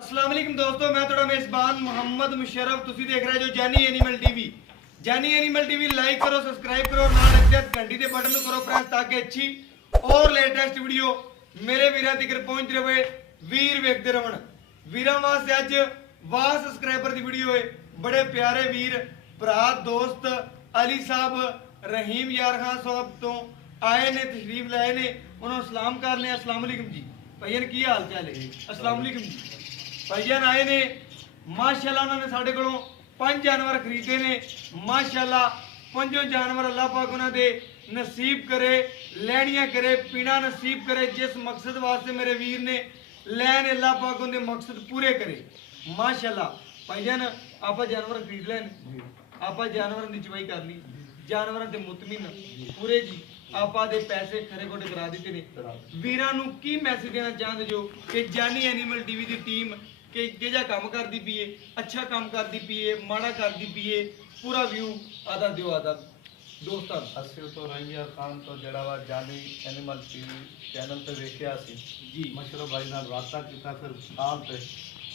अस्सलाम वालेकुम दोस्तों, मैं थोड़ा मेज़बान मोहम्मद मुशर्रफ। तुसी देख रहे जो जानी एनिमल टीवी। जानी एनिमल टीवी लाइक करो, सब्सक्राइब करो, नाल लगते घंटी के बटन करो प्रेस ताकि अच्छी और लेटेस्ट वीडियो मेरे वीरां तक पहुंचती रहे। वीर वेखते रहन। वीरां वास्ते अज वाह सब्सक्राइबर की वीडियो है। बड़े प्यारे वीर भरा दोस्त अली साहब रहीम यार खान साहब तो आए ने, तशरीफ लाए ने, उन्होंने सलाम कर लिया। अस्सलाम वालेकुम जी भाईजान, की हाल चाल है? अस्सलाम वालेकुम जी भाईजान आए ने माशाल्लाह। उन्होंने साढ़े को 5 जानवर खरीदे ने माशाल्लाह। 5 जानवर अल्लाह पाक उन्होंने नसीब करे, लैनियां करे, पीना नसीब करे। जिस मकसद वास्ते मेरे वीर ने लैन अल्लाह पाक उनके मकसद पूरे करे माशाल्लाह। भाईजान आप जानवर खरीद लैन, आप जानवर की चवाई कर ली, जानवर से मुतमिन पूरे जी आप पैसे खरे कोटे करा दिते ने। वीरां नूं की मैसेज देना चाहते जो कि जानी एनिमल टीवी की टीम कि जिहा काम करती पी है, अच्छा काम करती पी है, माड़ा करती पी है, पूरा व्यू आदा दिओ आदा दोस्तों। ਅਸੀਂ ਤੋਂ ਰਹੀਮੀਆ ਖਾਨ ਤੋਂ ਜਿਹੜਾ ਵਾ ਜਾਨੀ ਐਨੀਮਲ ਟੀਵੀ ਚੈਨਲ ਤੇ ਵੇਖਿਆ ਸੀ ਜੀ ਮਸ਼ਰੂਫ ਭਾਈ ਨਾਲ ਰਾਬਤਾ ਕੀਤਾ, ਫਿਰ ਕਾਲ ਤੇ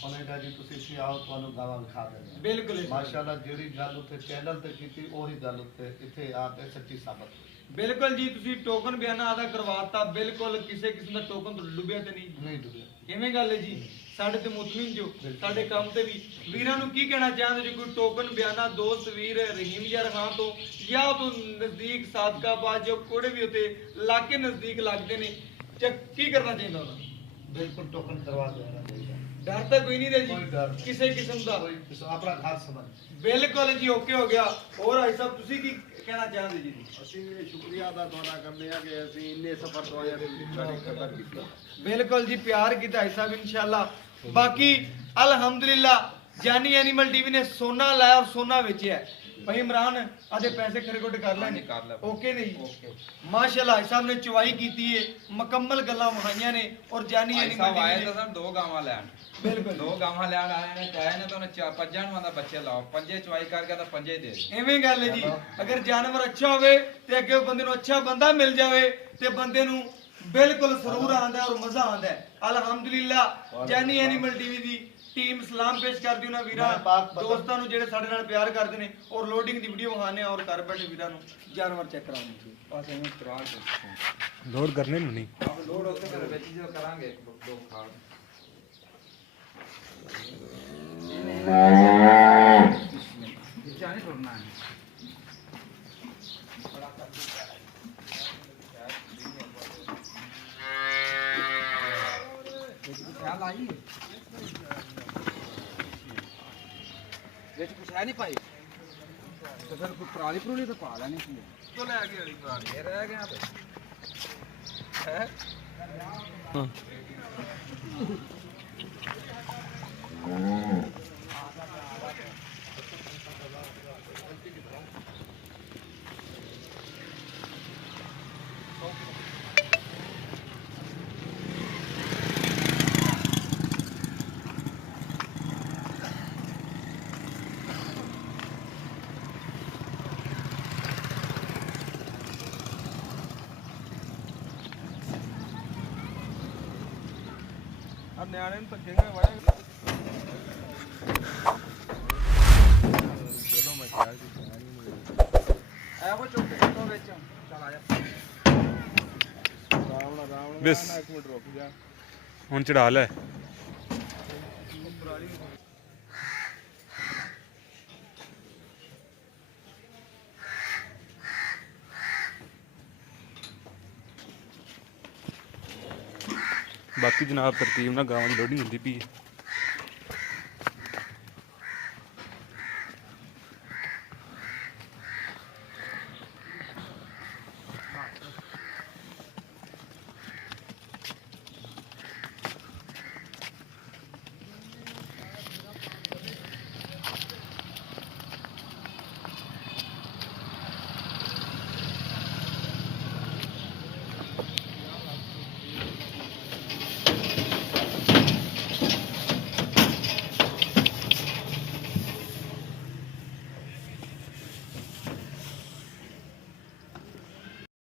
ਉਹਨੇ ਕਿਹਾ ਜੀ ਤੁਸੀਂ ਇੱਥੇ ਆਓ, ਤੁਹਾਨੂੰ ਗਾਵਾਂ ਵਿਖਾ ਦਿੰਦੇ। ਬਿਲਕੁਲ ਮਾਸ਼ਾਅੱਲਾ ਜਿਹੜੀ ਗੱਲ ਉੱਥੇ ਚੈਨਲ ਤੇ ਕੀਤੀ ਉਹੀ ਗੱਲ ਉੱਤੇ ਇੱਥੇ ਆ ਕੇ ਸੱਚੀ ਸਾਬਤ। बिल्कुल जी तुसी टोकन बयाना आदा करवाता, बिल्कुल किसी किस्म का टोकन तो डुबिया ते नहीं ਡੁੱਬਿਆ इवें गल है जी। साडे ते मुतमिन जो साडे काम ते भी वीरां नूं की कहना चाहते जो कोई टोकन बयाना दोस्त वीर रहीम यार खान तो या तो नजदीक सादकाबाद जो कोड़े भी होते इलाके नजदीक लगते ने की करना चाहिए उन्होंने? ਬਿਲਕੁਲ ਟੋਕਨ ਕਰਵਾ ਦੇਣਾ ਚਾਹੀਦਾ। डर तो कोई नहीं दे जी कोई डर नहीं। किसी किस्म का। ਕੋਈ ਆਪਣਾ ਘਰ ਸਮਝ। बिल्कुल जी ओके हो गया। और भाई साहब तुसी की कहना चाहते जी? ਅਸੀਂ ਸ਼ੁਕਰੀਆ ਅਦਾ ਤੁਹਾਡਾ ਕਰਦੇ ਆ ਕਿ ਅਸੀਂ ਇੰਨੇ ਸਫਰ ਤੋਂ ਆਏ ਤੇ ਸਾਡੀ ਕਦਰ ਕੀਤੀ। बिल्कुल जी प्यार किया भाई साहब इंशाल्लाह। बाकी अल्हम्दुलिल्लाह जानी एनिमल टीवी ने सोना लाया और सोना बेचा है। भाई इमरान आधे पैसे खरे कोटे कर लेने ओके नहीं माशाल्लाह। भाई साहब ने चुवाई की है, मुकम्मल गल्लां वहाइयां ने। और जानी एनिमल आए तो सर 2 गावां लैन, बिल्कुल 2 गावां लैन आए ने, चाहे ने तो उन्हें पंजां वाला बच्चे लाओ, पंजे चवाई करके तो पंजे दे। एवें गल है जी। अगर जानवर अच्छा होवे ते अगे बंदे नूं अच्छा बंदा मिल जावे ते बंदे नूं बिल्कुल सुरूर आंदा है और मजा आंदा है अल्हम्दुलिल्लाह। जानी एनिमल टीवी दी टीम सलाम पेश करदी उन्हां वीरां दोस्तां नूं जेहड़े साडे नाल प्यार करदे ने और लोडिंग दी वीडियो विखाने और घर बैठे वीरां नूं जानवर चेक कराउने बस एवें करा के लोड करने नूं नहीं अब लोड होते फिर बेची जो करांगे 2 खाड़ जाने छोड़ना है। ख्याल आई कुछ है नहीं पाई तो फिर कोई पराली परूली तो पा लेनी थी। क्यों ले गए पराली रह गए यहाँ पे है। अब न्याणे में भजेंगे बड़े चलो मैं क्या वो चौके तो बेच चल आजा रावण बस। ना 1 मिनट रुक जा ਹੁਣ ਚੜਾ ਲੈ। ਬਾਕੀ ਜਨਾਬ ਤਰਤੀਬ ਨਾਲ ਗਾਵਾਂ ਦੀ ਲੋਡਿੰਗ ਹੁੰਦੀ ਪਈ ਹੈ।